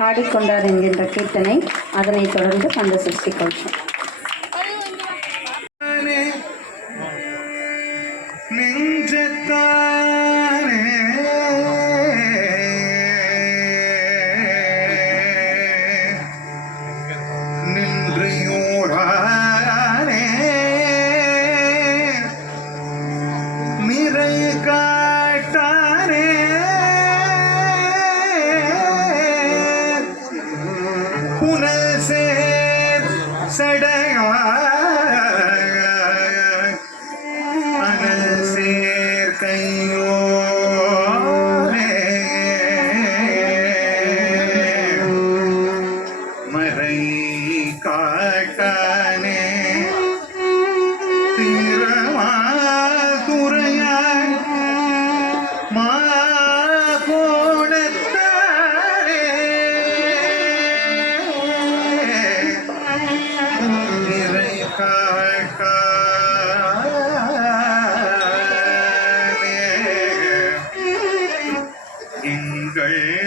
பாடிக்கொண்டார் என்கின்ற கீர்த்தனை, அதனைத் தொடர்ந்து கந்த சஷ்டி கவசம். எங்கள்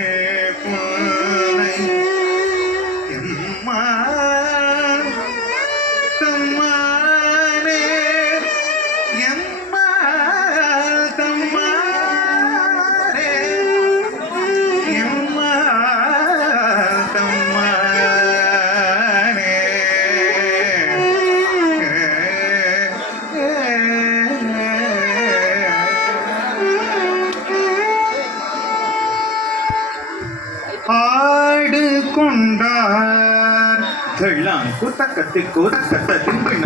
கூத்தக்கத்திக்கு தக்கத்த திம்பின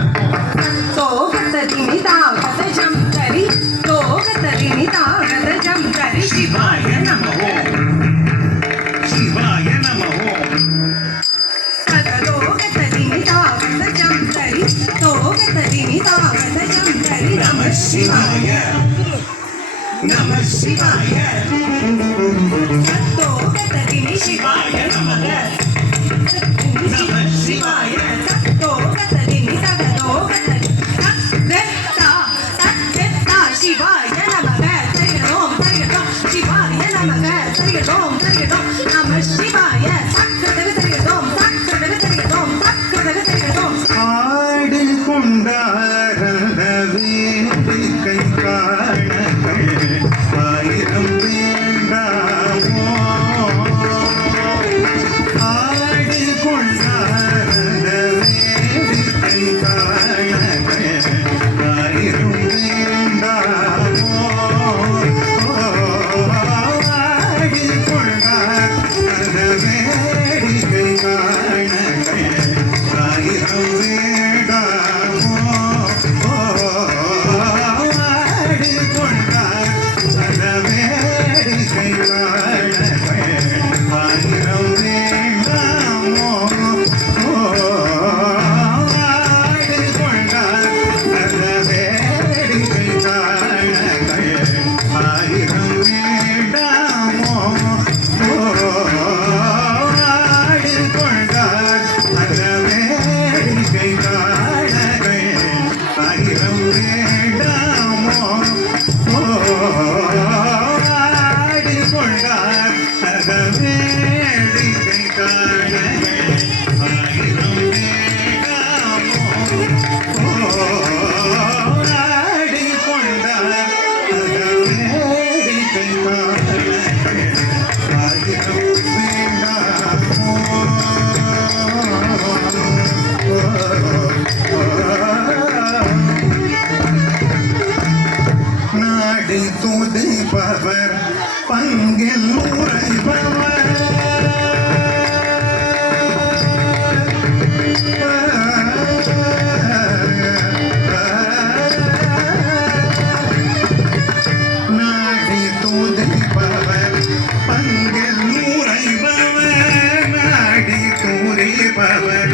தோகத்ததினி தாகத ஜம்தரி தோகத்ததினி தாகத ஜம்தரி சிவாய நம ஓம் சிவாய நம ஓம் தோகத்ததினி தாகத ஜம்தரி தோகத்ததினி தாகத ஜம்தரி நம சிவாய நம சிவாய தோகத்ததினி சிவாய நமக நம சிவாய தோகத்ததினி தகதோகத்ததி தத்தா தத்தா சிவாய நமக தரிகடோம் தரிகடோம் சிவாய நமக தரிகடோம் தரிகடோம் நம சிவாய தக்கதக தரிகடோம் தக்கதக தரிகடோம் தக்கதக தரிகடோம் ஆடு கொண்டாரந்த வேடிக்கை காணகள் ஆயிரம் வேண்டாமோ ஆடு கொண்டாரந்த வேடிக்கை காணகள் ஆயிரம் வேண்டாமோ ஆடு கொண்டாரந்த வேடிக்கை காணகள் ஆயிரம் வேண்டாமோ ஆடு கொண்டார் அந்த வேடிக்கை காணகள் ஆயிரம் வேண்டாமோ ஆடு கொண்டார் அந்த வேடிக்கை காணகள் ஆயிரம் வேண்டாமோ ஆடு கொண்டார் அந்த வேடிக்கை காணகள் ஆயிரம் வேண்டாமோ ஆடு கொண்டார் அந்த வேடிக்கை காணகள் ஆயிரம் வேண்டாமோ ஆடு கொண்டார் அந்த வேடிக்கை காணகள் ஆயிரம் நாடு துதிப்பவர் பங்கில் உரைப்பவர் நாடி துதிப்பவர் பங்கில் உரைப்பவர் நாடி துதிப்பவர்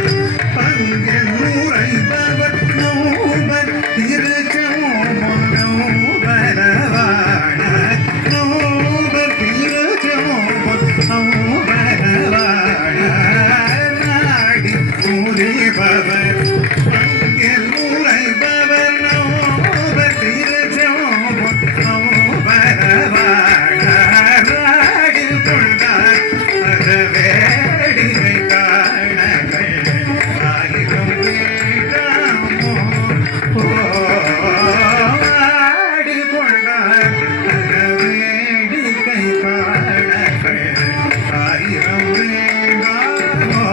பங்கில் உரைப்பவர் நோபர் திருச்சோமம் நோபரவாண நோபர் திருச்சோமம் நோபரவாண நாடி துதிப்பவர் பங்கில் உரைப்பவர் நோபர் திருச்சோமம் நோபரவாண நாடி கொண்டார் அந்த வேடிக்கை காணகள் ஆயிரம் வேண்டாமோ ஆடு கொண்டார் அந்த வேடிக்கை காணகள் ஆயிரம் வேண்டாமோ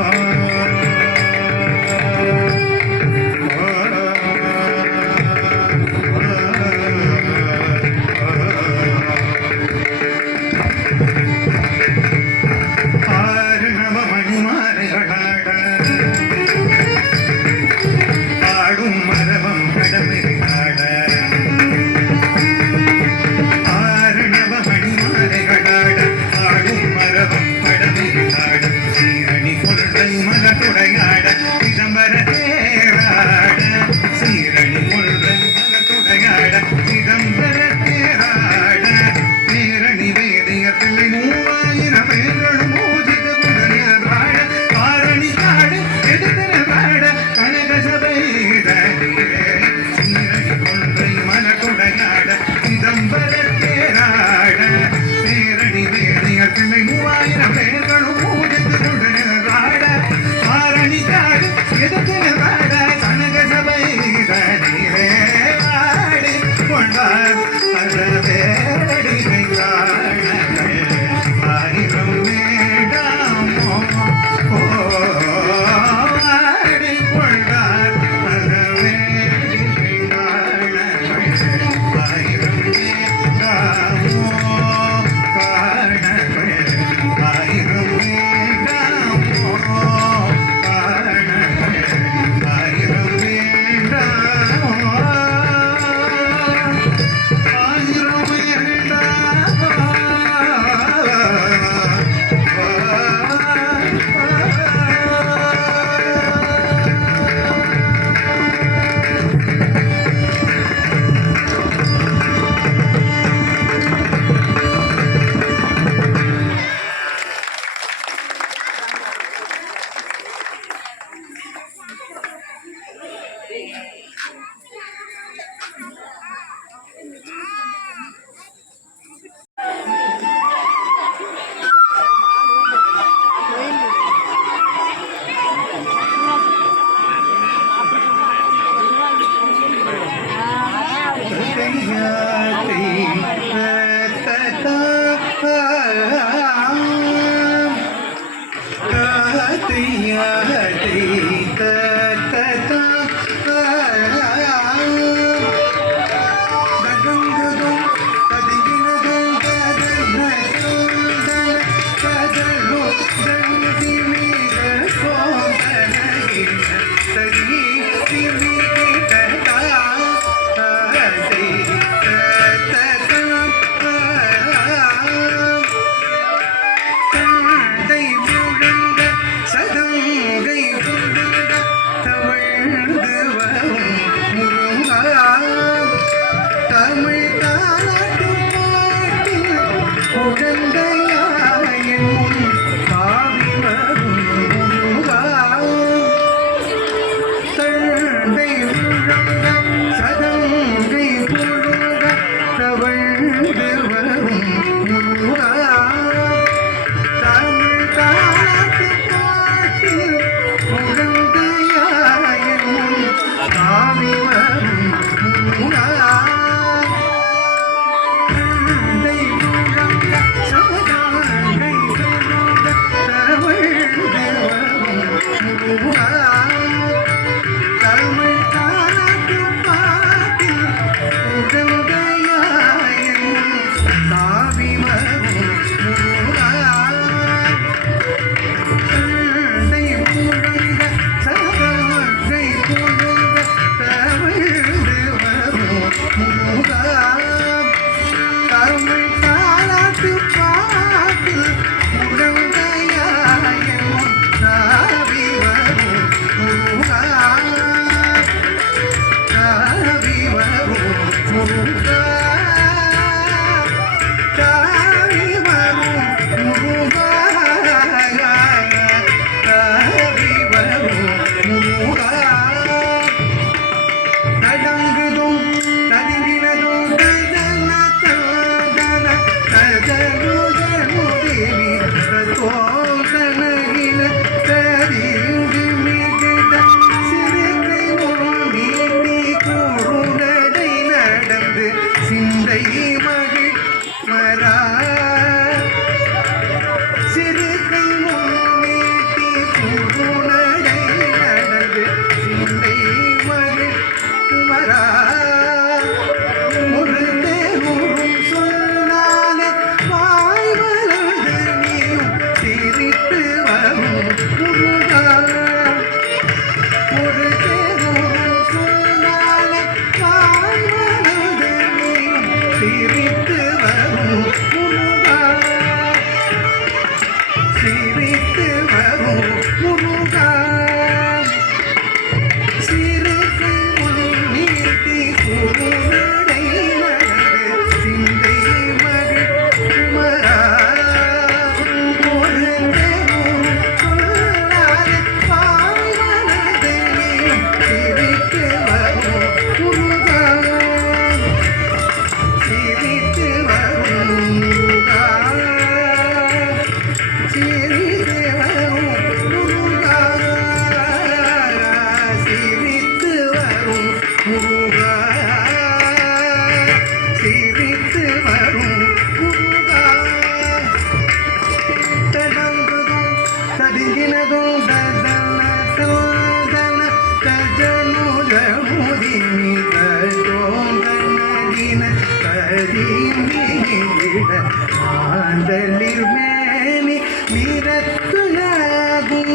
ஆண்டலில் மேனி நிறத்துலாகும்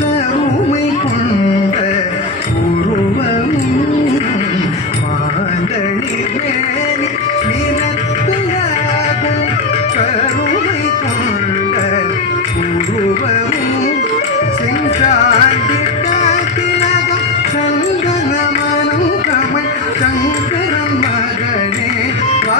கருமை கொண்ட உருவமும் மாந்தளில் மேனி நிறத்துலாகும் கருமை கொண்ட உருவமும் சென்றாண்டி காத்திலகம் சந்தனமனும் கமல் சங்கரம் மகனே வா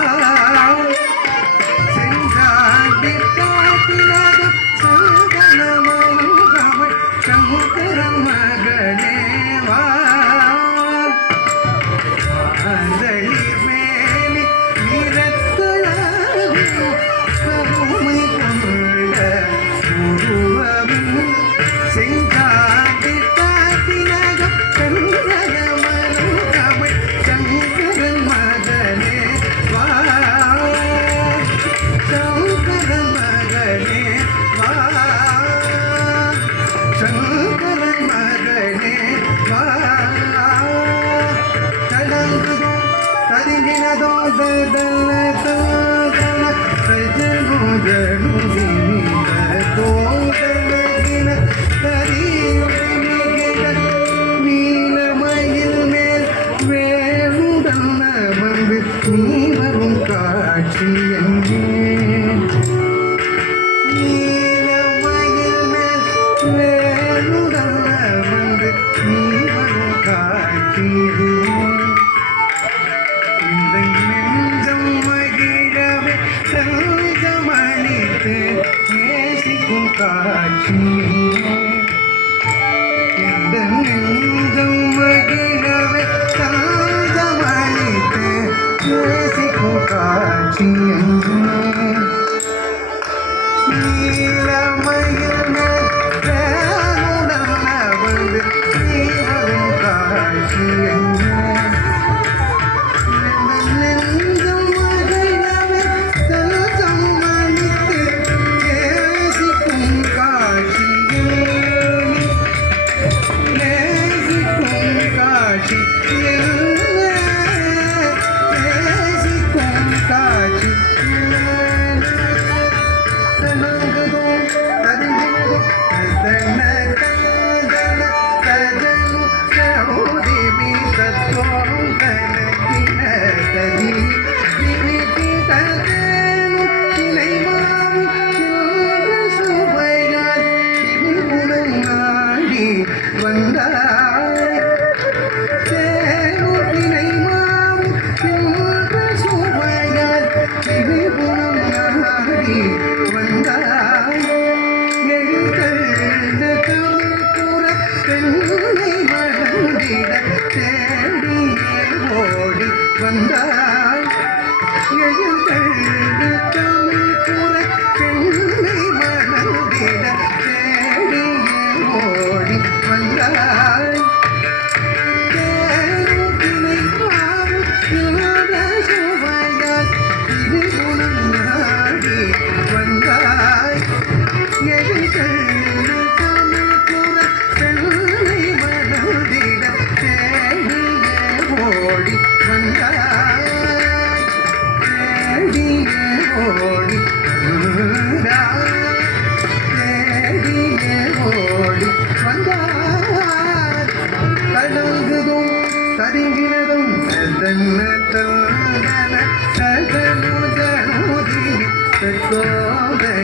நீலமயில் வந்தாய் எழுந்தெழுந்து தமிழ் புற பெண்ணை மணந்திட தேடியே ஓடி வந்தாய் தேருக்கினை பாருக்கிற சுவையால் திருகுணம் நாடி வந்தாய் எழுந்தெழுந்து தமிழ் புற பெண்ணை மணந்திட தேடியே ஓடி வந்தாய் ஓடி தேடியே ஓடி வந்தார் கடங்குதும் தருகினதும் தன்ன சகனுதனுதி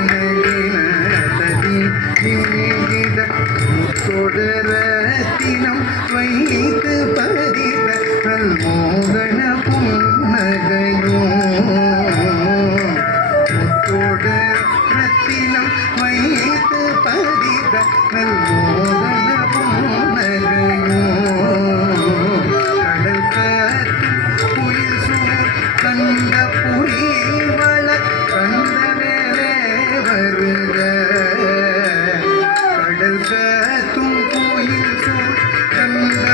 தோதனினதி நிமிட முத்தொடரத்தினம் வைத்து பதித மோகன புன்னகையோ ரத்தினம் வைத்து பதித மோகன புன்னகையோ கடல் காற்று புயல் சூழ் கண்ட புயல் வள கண்ட மேலே வருக கடல் காற்றும் புயல் சூழ் கண்ட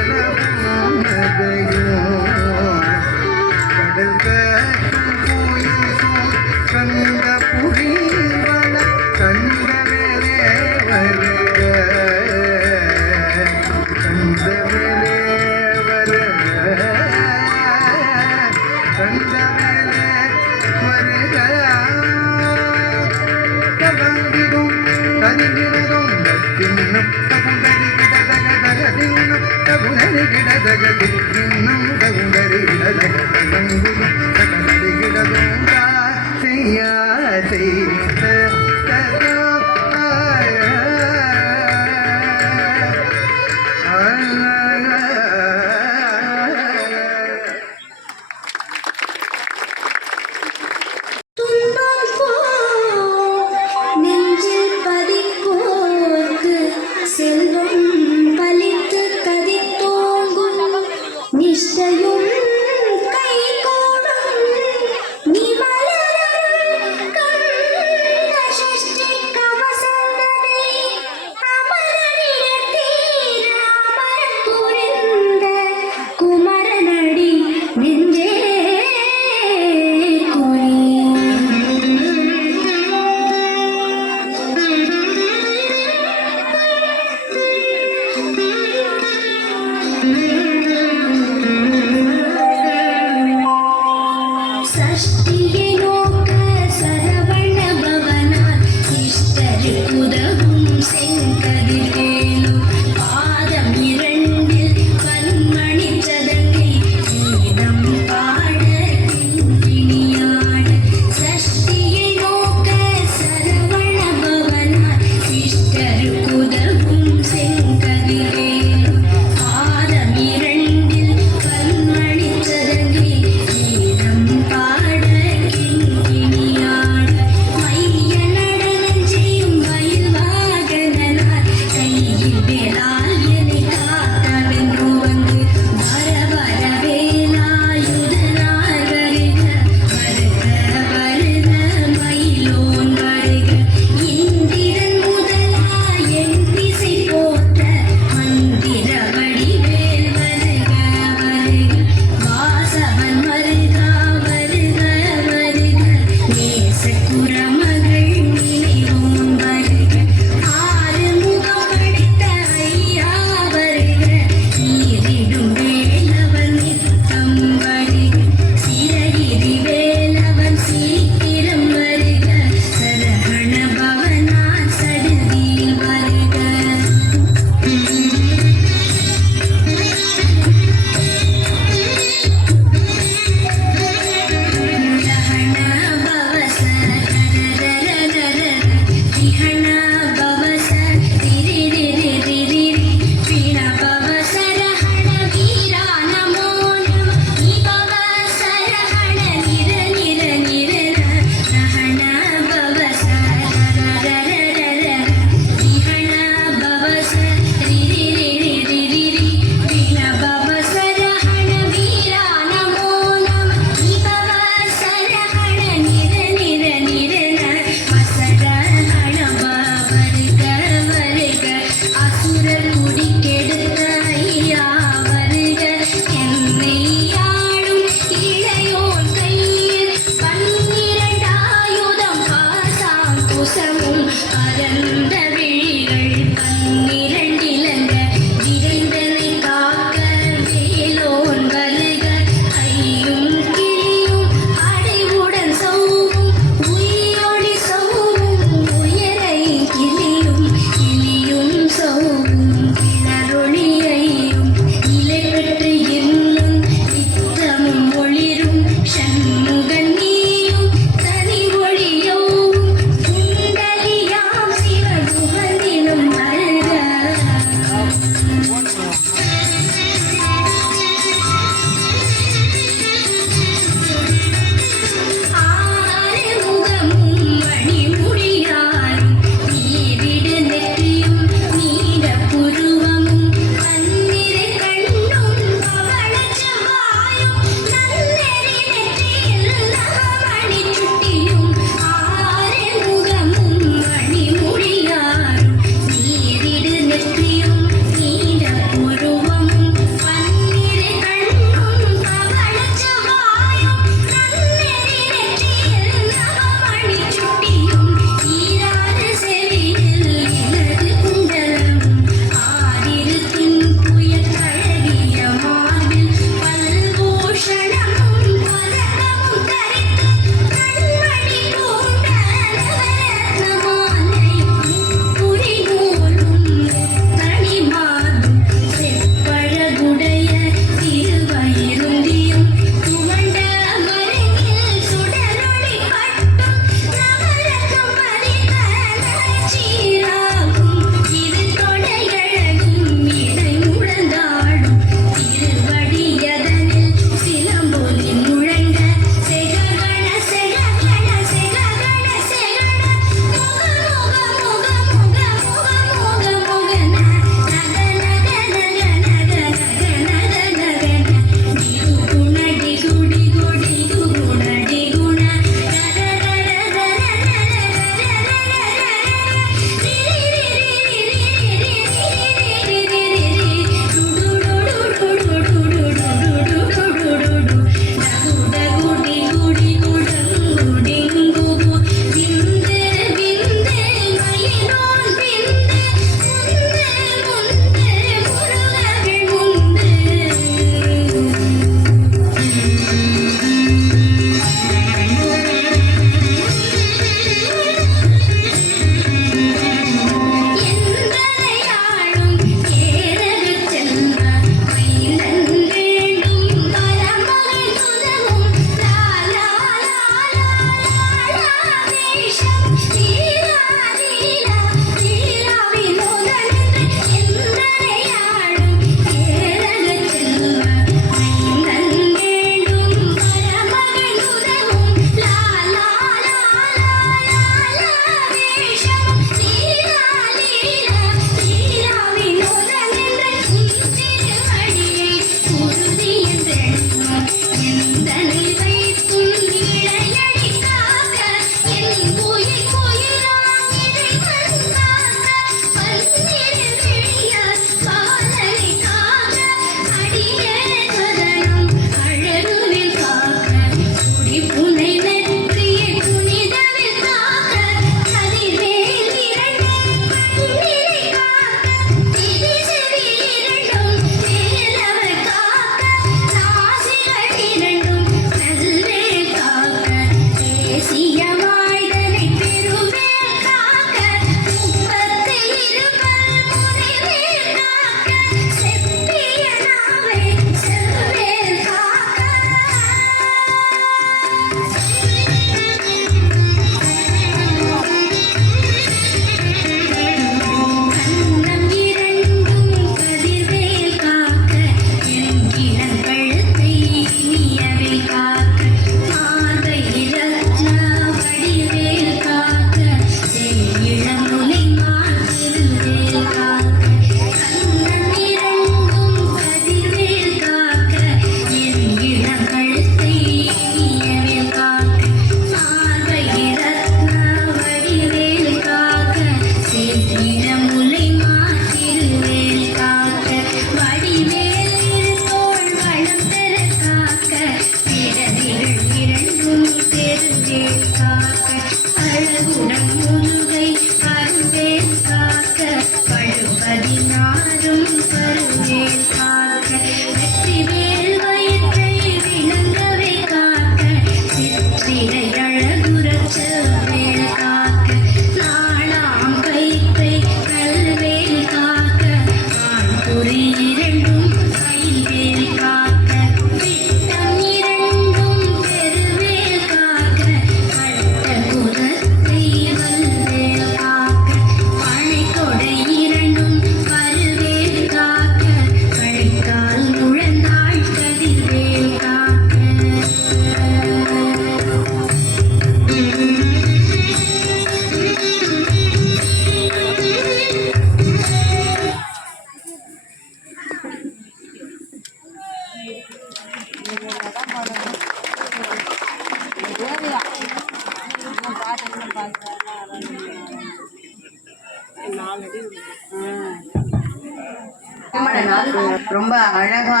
திருமண நாள் ரொம்ப அழகா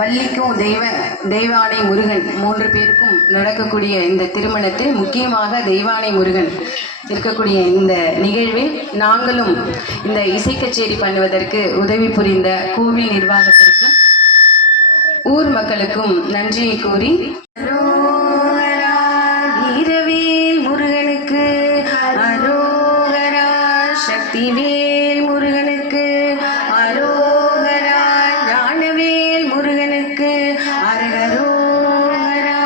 வள்ளிக்கும் தெய்வானை முருகன் 3 பேருக்கும் நடக்கக்கூடிய இந்த திருமணத்தில் முக்கியமாக தெய்வானை முருகன் இருக்கக்கூடிய இந்த நிகழ்வில் நாங்களும் இந்த இசை கச்சேரி பண்ணுவதற்கு உதவி புரிந்த கோவில் நிர்வாகத்திற்கும் ஊர் மக்களுக்கும் நன்றியை கூறி வீரவேல் முருகனுக்கு அரோகரா, சக்திவேல் முருகனுக்கு அரோகரா, ஞானவேல் முருகனுக்கு அரகரோகரா.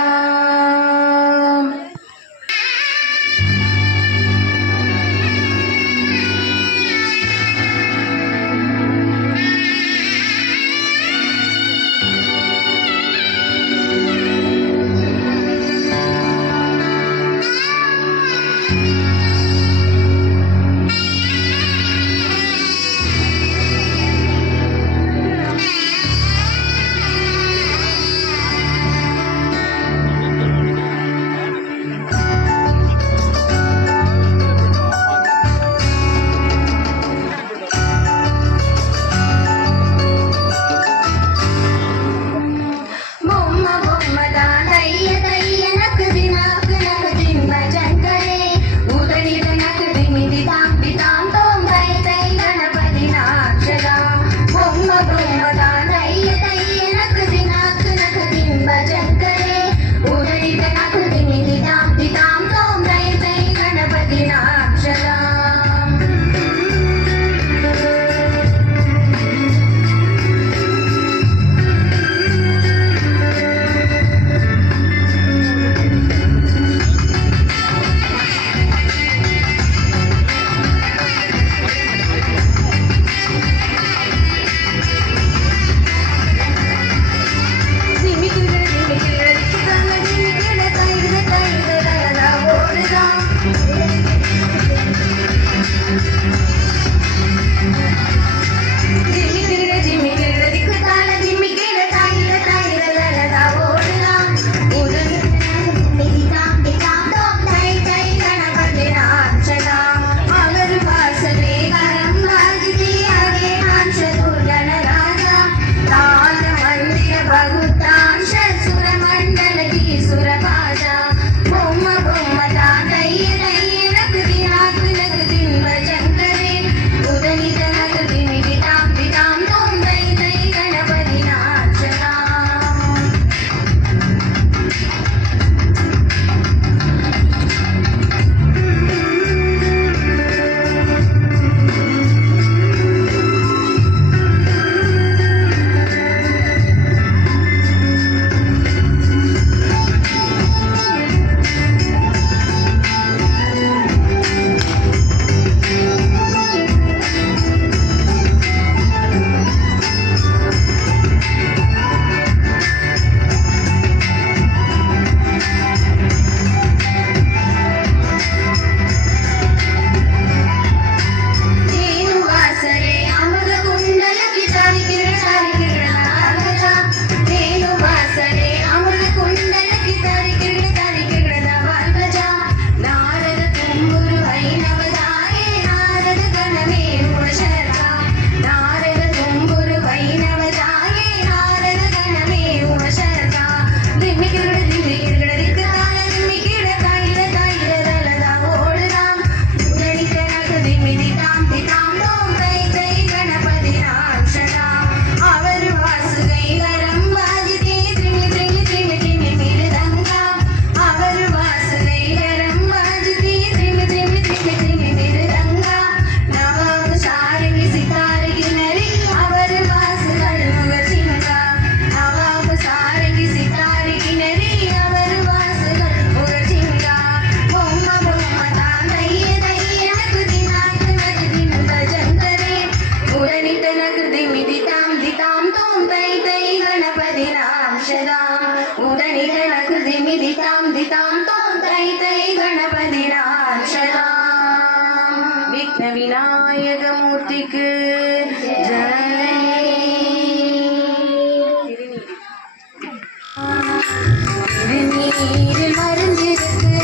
விநாயகமூர்த்திக்கு நீரில் மருந்திருக்கு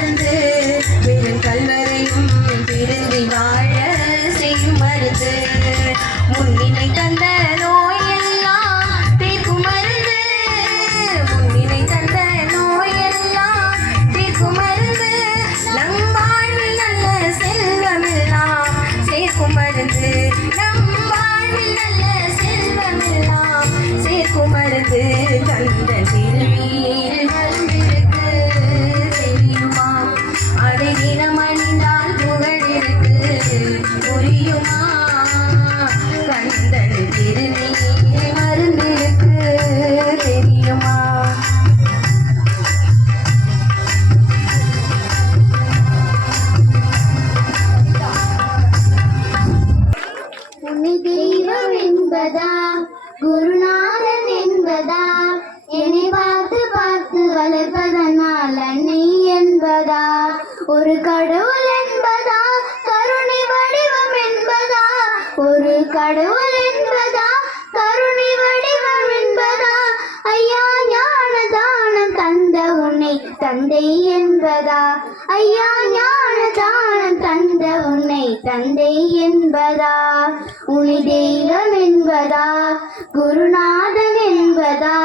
மருந்து வெறும் கல்வரையும் திருந்தி வாழ செய்யும் மருந்து முன்னிலை தந்த நோயெல்லாம் தீர்க்கும் மருந்து முன்னிலை தந்த நோயெல்லாம் தீர்க்கும் மருந்து நம் வாழ்வில் நல்ல செல்வமெல்லாம் சேர்க்கும் மருந்து நம் வாழ்வில் நல்ல செல்வமெல்லாம் சேர்க்கும் மருந்து கந்த திருநீரில் மருந்திருக்கு தெரியுமா அதை தினம் அணிந்தால் புகழிருக்கு புரியுமா கந்தன் திருநீரில் மருந்திருக்கு தெரியுமா உன்னை தெய்வம் என்பதா குருநாதன் என்பதா என்னை பார்த்து பார்த்து வளர்ப்பதனால் அன்னை என்பதா ஒரு கடவுள் என்பதா கருணை வடிவம் என்பதா ஒரு கடவுள் என்பதா கருணை வடிவம் என்பதா ஐயா ஞான தானம் தந்த உன்னை தந்தை என்பதா ஐயா ஞான தானம் தந்த உன்னை தந்தை என்பதா உனி தெய்வம் என்பதா குருநாதன் என்பதா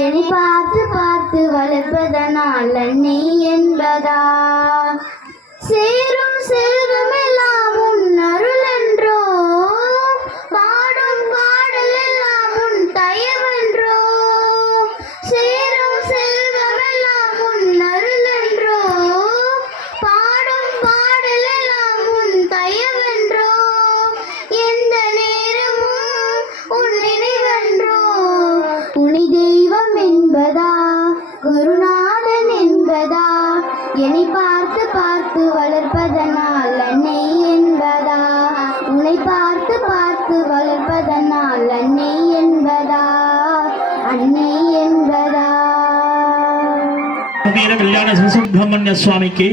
என்னை பார்த்து பார்த்து வளர்ப்பதனால் அன்னை என்பதா சேரும் செல்வமெல்லாம் உன் அருளென்றோ பாடும் பாடலெல்லாம் உன் தயவென்றோ சேரும் செல்வமெல்லாம் உன் அருளென்றோ பாடும் பாடலெல்லாம் உன் தயவென்றோ எந்த நேரமும் உன் நினைவென்றோ உனி தெய்வம் என்பதா குருநாதன் என்பதா என்னை பார்த்து பார்த்து வளர்ப்பதனால் அன்னை என்பதா உன்னை பார்த்து பார்த்து வளர்ப்பதனால் அன்னை என்பதா அன்னை என்பதா வீர கல்யாண சிவசுப்பிரமணிய சுவாமிக்கு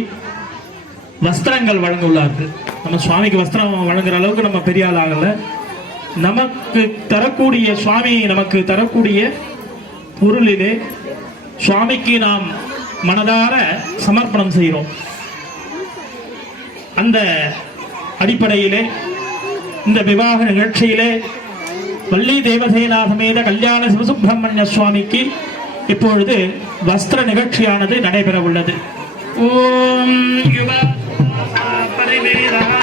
வஸ்திரங்கள் வழங்குள்ளார்கள். நம்ம சுவாமிக்கு வஸ்திரம் வழங்குற அளவுக்கு நம்ம பெரிய ஆள் ஆகல. நமக்கு தரக்கூடிய சுவாமி நமக்கு தரக்கூடிய பொருளிலே சுவாமிக்கு நாம் மனதார சமர்ப்பணம் செய்கிறோம். அந்த அடிப்படையிலே இந்த விவாக நிகழ்ச்சியிலே வள்ளி தேவசேனா சமேத கல்யாண சிவசுப்பிரமணிய சுவாமிக்கு இப்பொழுது வஸ்திர நிகழ்ச்சியானது நடைபெற உள்ளது. ஓம் யுவ பரிவேதாக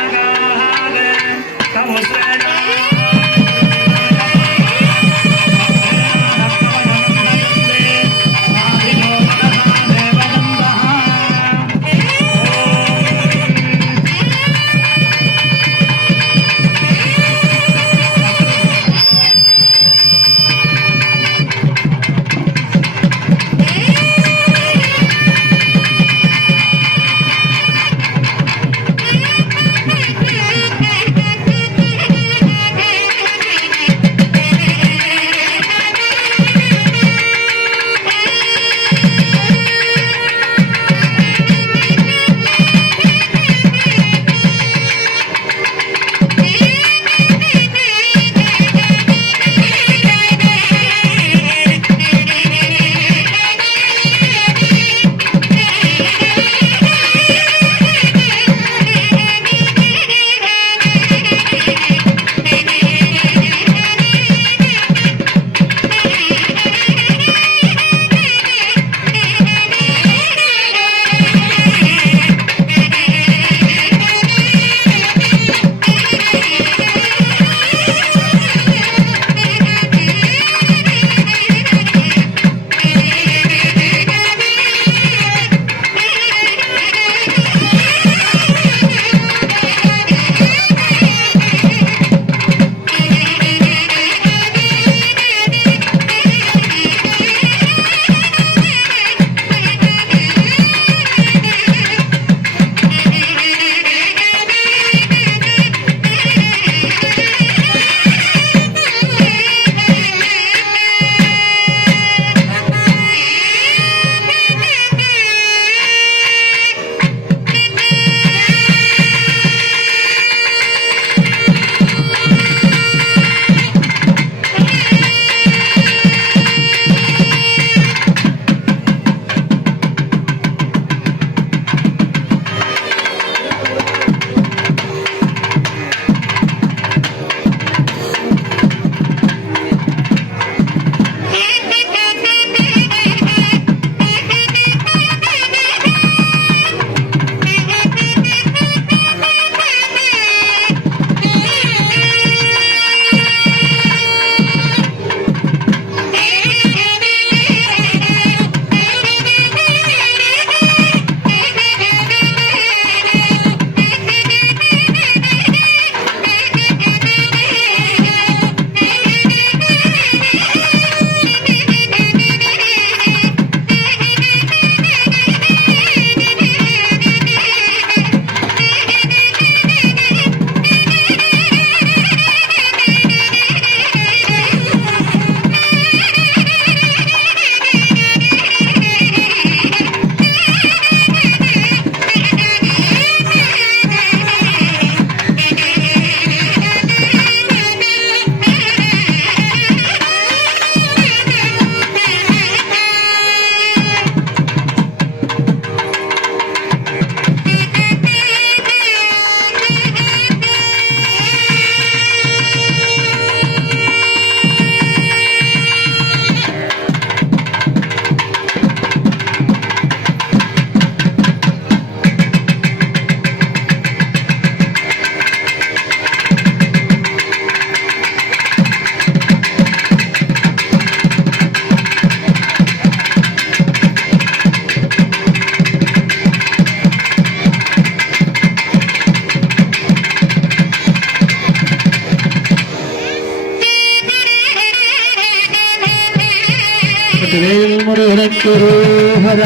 குருஹர.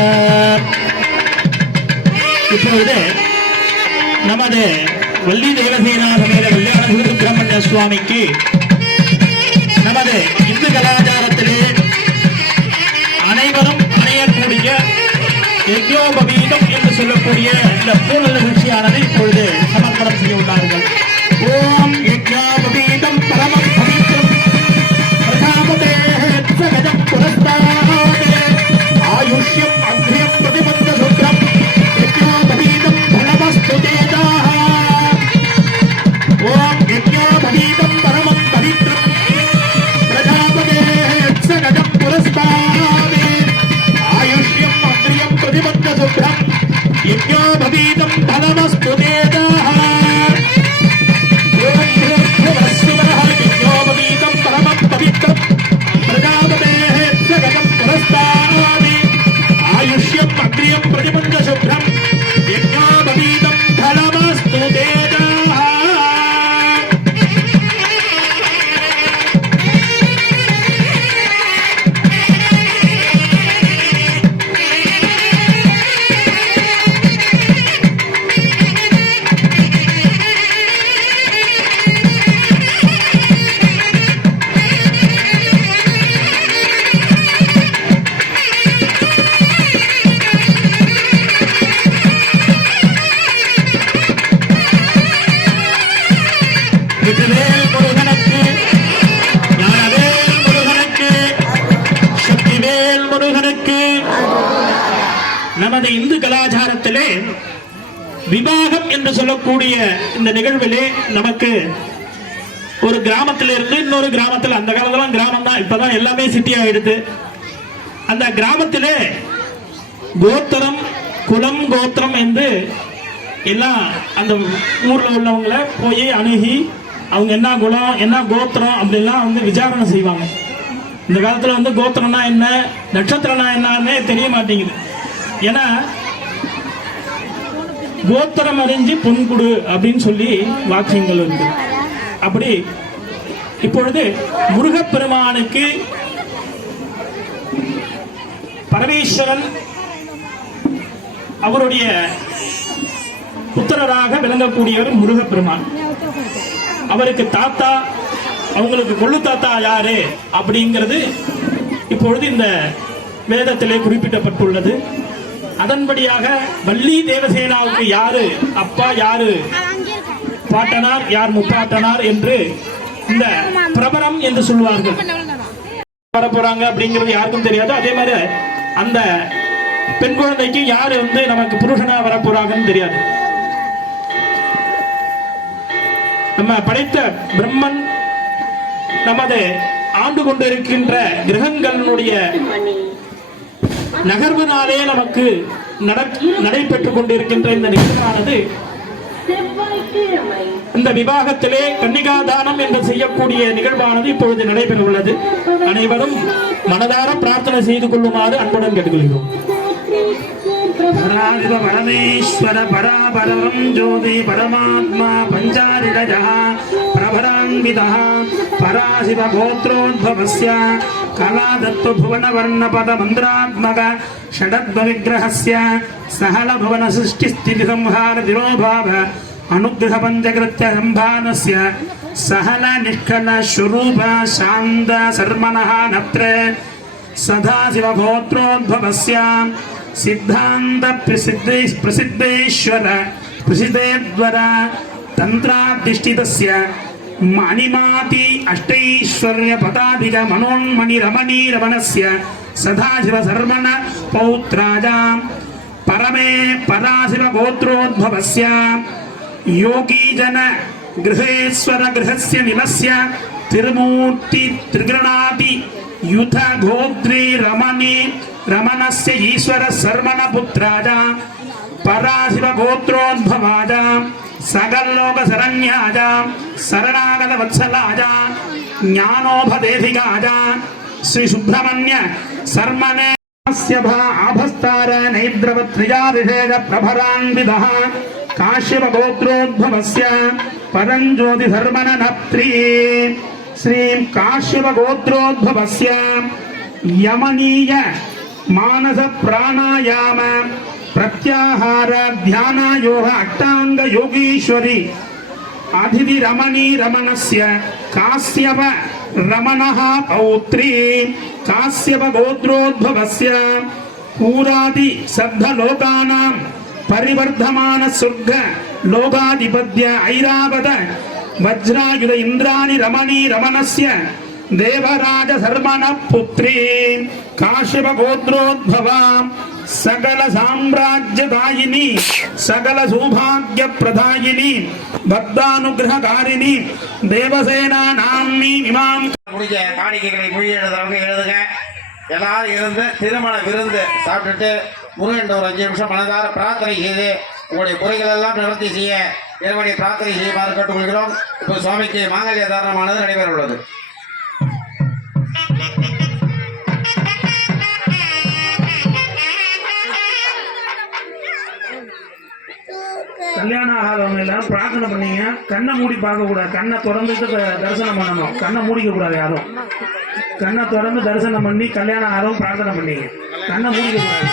இப்பொழுது நமது வள்ளி தேவசேனா சமேத கல்யாண சுப்பிரமணிய சுவாமிக்கு நமது இந்து கலாச்சாரத்திலே அனைவரும் அணையக்கூடிய யஜ்ஞோபவீதம் என்று சொல்லக்கூடிய இந்த பூர்ண நிகழ்ச்சியானது இப்பொழுது சமர்ப்பணம் செய்ய உள்ளார்கள். ஓம் யஜ்ஞோபவீதம் பரமம் பவித்ரம் பிரஜாபதே கஜம் புரஸ்தாத் ஆயுஷ்யம் அக்ரியம் பிரதிபந்த சுத்ரம் யஜ்ஞோபவீதம் பலமஸ்து தேஜாஹ. ஓம் யஜ்ஞோபவீதம் பரமம் பவித்ரம் பிரஜாபதே கஜம் புரஸ்தாத் ஆயுஷ்யம் அக்ரியம் பிரதிபந்த சுத்ரம் யஜ்ஞோபவீதம் பலமஸ்து தேஜாஹ. யஜ்ஞோபவீதம் பரமம் பவித்ரம் பிரஜாபதே கஜம் புரஸ்தாத் ஆயுஷ்யம் அக்ரியம் பிரதிபந்த சுத்ரம் யஜ்ஞோபவீதம் பலமஸ்து தேஜாஹ. வெற்றிவேல் முருகனுக்கு, ஞானவேல் முருகனுக்கு, சக்திவேல் முருகனுக்கு. நமது இந்து கலாச்சாரத்திலே விவாகம் என்று சொல்லக்கூடிய இந்த நிகழ்விலே நமக்கு ஒரு கிராமத்திலிருந்து இன்னொரு கிராமத்தில், அந்த காலத்துல கிராமம் தான், இப்பதான் எல்லாமே சிட்டி ஆயிடுது. அந்த கிராமத்திலே கோத்திரம் குலம் கோத்திரம் என்று எல்லாம் அந்த ஊர்ல உள்ளவங்களை போய் அணுகி அவங்க என்ன குலம் என்ன கோத்திரம் அப்படிலாம் வந்து விசாரணை செய்வாங்க. இந்த காலத்துல வந்து கோத்திரம்னா என்ன நட்சத்திரம்னா என்னன்னே தெரிய மாட்டேங்குது. ஏன்னா கோத்திரம் அறிஞ்சு பொன் கொடு அப்படின்னு சொல்லி வாக்கியங்கள் இருக்கு. அப்படி இப்பொழுது முருகப்பெருமானுக்கு பரமேஸ்வரன் அவருடைய புத்திரராக விளங்கக்கூடியவர் முருகப்பெருமான். அவருக்கு தாத்தா, அவங்களுக்கு கொள்ளு தாத்தா யாரு அப்படிங்கிறது இப்பொழுது இந்த வேதத்திலே குறிப்பிடப்பட்டுள்ளது. அதன்படியாக வள்ளி தேவசேனாவுக்கு யாரு அப்பா, யாரு பாட்டனார், யார் முப்பாட்டனார் என்று இந்த பிரபரம் என்று சொல்வார்கள். வர போறாங்க அப்படிங்கிறது யாருக்கும் தெரியாது. அதே மாதிரி அந்த பெண் குழந்தைக்கு யாரு வந்து நமக்கு புருஷனா வர போறாங்கன்னு தெரியாது. நம்ம படைத்த பிரம்மன் நமது ஆண்டு கொண்டிருக்கின்ற கிரகங்களுடைய நகர்வினாலே நமக்கு நடைபெற்றுக் கொண்டிருக்கின்ற இந்த நிகழ்வானது இந்த விவாகத்திலே கன்னிகாதானம் என்று செய்யக்கூடிய நிகழ்வானது இப்பொழுது நடைபெற உள்ளது. அனைவரும் மனதார பிரார்த்தனை செய்து கொள்ளுமாறு அன்புடன் கேட்டுக்கொள்கிறோம். பராதிப பரமேஸ்வர பராபரம் ஜோதி பரமாத்மா பஞ்சாரிடஜ பிரபரான்விதः பராசிவ கோத்ரோத்பவஸ்ய கலாதत्व भुवन वर्ण पद मंत्रात्मक षडद्व विग्रहस्य सहल भुवन सृष्टि स्थिति संहार दिरोभाव अनुग्रह पंचकृत्य संभानस्य सहल निष्कल स्वरूप शांत शर्मणः नत्र सदाशिव गोत्रोद्भवस्य सिद्धांत प्रसिद्धेश्वर प्रसिद्धेद्वर तंत्राधिष्ठितस्य मणिमाति अष्टैश्वर्य पदाधिक मनोन्मणि रमणी रमणस्य सदाशिव शर्मण पौत्राजा परमे पराशिव गोत्रोद्भवस्य योगी जन गृहेश्वर गृहस्य निलस्य तिरुमूर्ति त्रिगृणाति युथ गोत्री रमणी रमणस्य ईश्वर शर्मण पुत्राजा पराशिव गोत्रोद्भवाजा सकल लोक शरण्याजा शरणागत वत्सलाजा ज्ञानोपदेशिकाजा श्री सुब्रह्मण्य शर्मणे आभस्तार नैद्रवत्रिजाभिषेक प्रभरान्वितः काश्यप गोत्रोद्भवस्य परञ्ज्योति शर्मण नत्री श्री काश्यप गोत्रोद्भवस्य यमनीय मानस प्राणायाम प्रत्याहार ध्यान योग अष्टांग योगीश्वरी अतिथि रमणी रमणस्य काश्यप रमणः पौत्री काश्यप गोत्रोद्भवस्य पूरादि सद्धलोकानां परिवर्धमान स्वर्ग लोकाधिपत्य ऐरावत वज्रायुध इंद्राणि रमणी रमणस्य देवराज शर्मण पुत्री काश्यप गोत्रोद्भवा सकल साम्राज्यदायिनी सकल सौभाग्य प्रदायिनी भक्तानुग्रहकारिणी देवसेना नाम्नी इमां முடிஞ்ச காணிக்கைகளை மொழி எழுதுறவங்க எழுதுங்க. எல்லாரும் இருந்து திருமண விருந்து சாப்பிட்டுட்டு முருகன் ஒரு 5 நிமிஷம் மனதார பிரார்த்தனை செய்து உங்களுடைய குறைகள் எல்லாம் நிவர்த்தி செய்ய இறைவனை பிரார்த்தனை செய்யுமாறு கேட்டுக்கொள்கிறோம். இப்போ சுவாமிக்கு மாங்கல்ய தாரணமானது நடைபெற உள்ளது. கல்யாணம் ஆகாதவங்க எல்லாரும் பிரார்த்தனை பண்ணீங்க. கண்ணை மூடி பார்க்க கூடாது, கண்ணை திறந்துட்டு தரிசனம் பண்ணணும். கண்ணை மூடிக்க கூடாது யாரும். கண்ணை திறந்து தரிசனம் பண்ணி கல்யாணம் ஆகாதவங்க பிரார்த்தனை பண்ணீங்க. கண்ணை மூடிக்க கூடாது.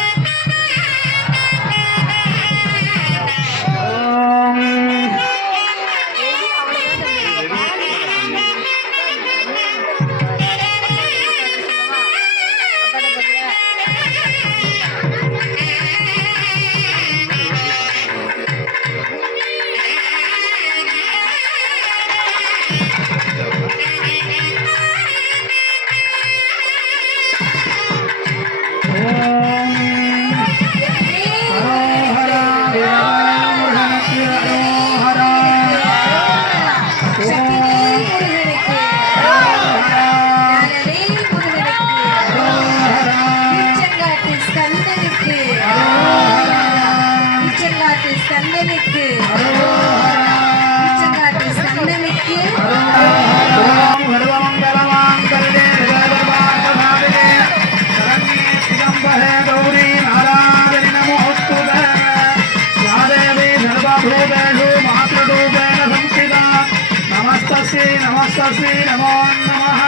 नमस्ते नमो नमः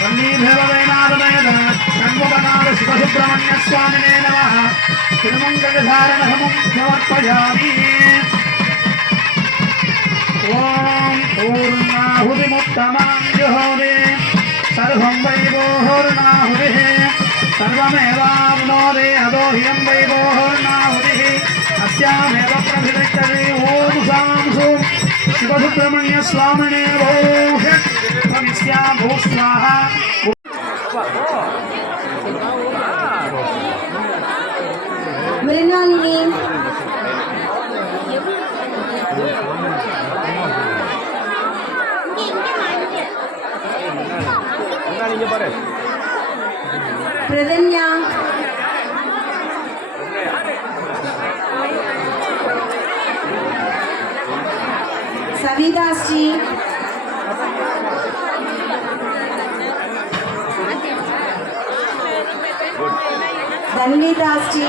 वल्लीभैरवैनाथमयद षण्मुखनाथ शिवसुब्रह्मण्य स्वामिने नमः तिरुमङ्गलधारणहमुं समर्पयामि ॐ पूर्णाहुतिमुत्तमां जुहोति सर्वं वै गोहुर्नाहुतिः सर्वमेवाप्नोति अदो ह्यं वै गोहुर्नाहुतिः अस्यामेव प्रभिदिष्टति ॐ सांसु शिवसुब्रह्मण्य स्वामिने भूष्या भूस्वाहा मृणालिनी प्रदन्या सविदास जी धनवीदास जी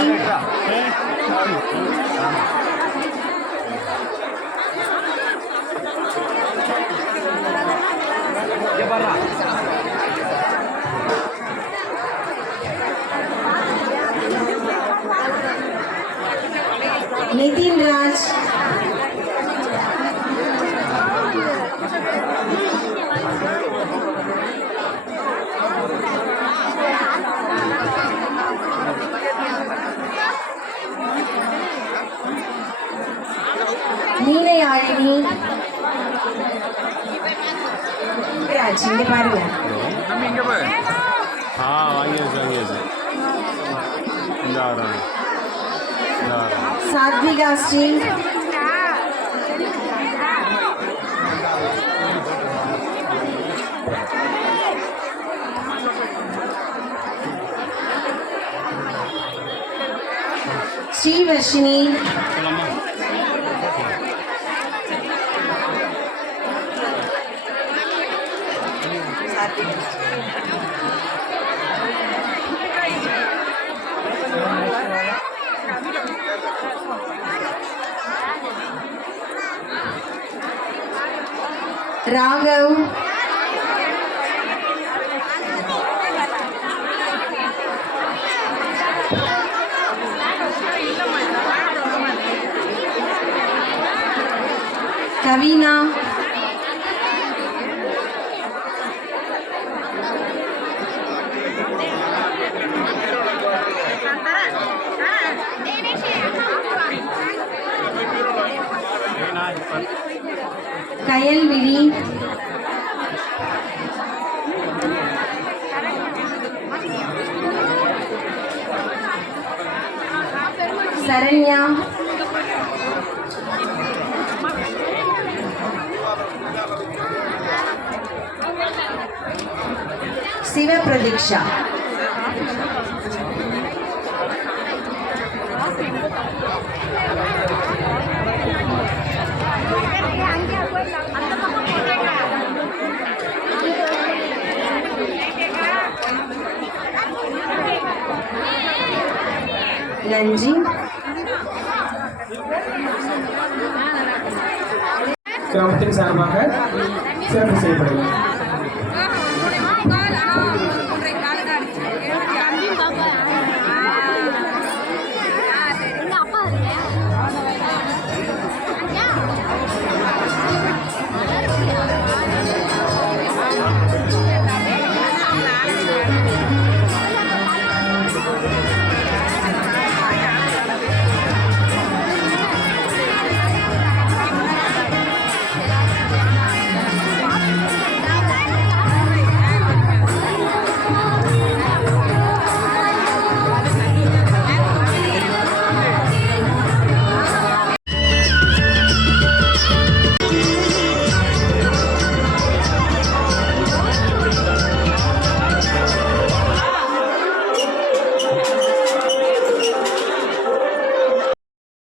नितिन राज நீலையாழினி ராஜ் இங்க பாருங்க सात्विका श्री श्रीवर्षिणी राघव கவினா, கயல்விழி, சரண்யா, சிவபிரதீக்ஷா, நன்றி. கிராமத்தின் சார்பாக சிறப்பு செய்யப்படுகிறது.